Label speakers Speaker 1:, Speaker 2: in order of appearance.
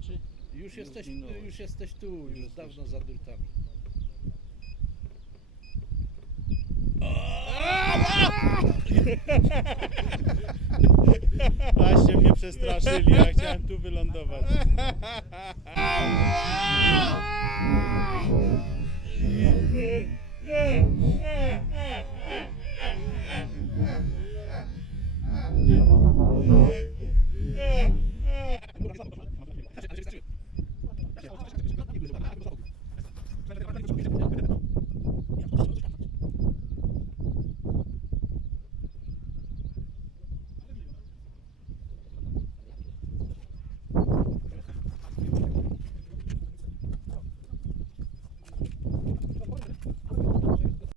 Speaker 1: czy... Już jesteś, już jesteś tu, już, jesteś dawno tu. za durkami.
Speaker 2: Właśnie mnie przestraszyli, ja chciałem tu wylądować. Çok güzel.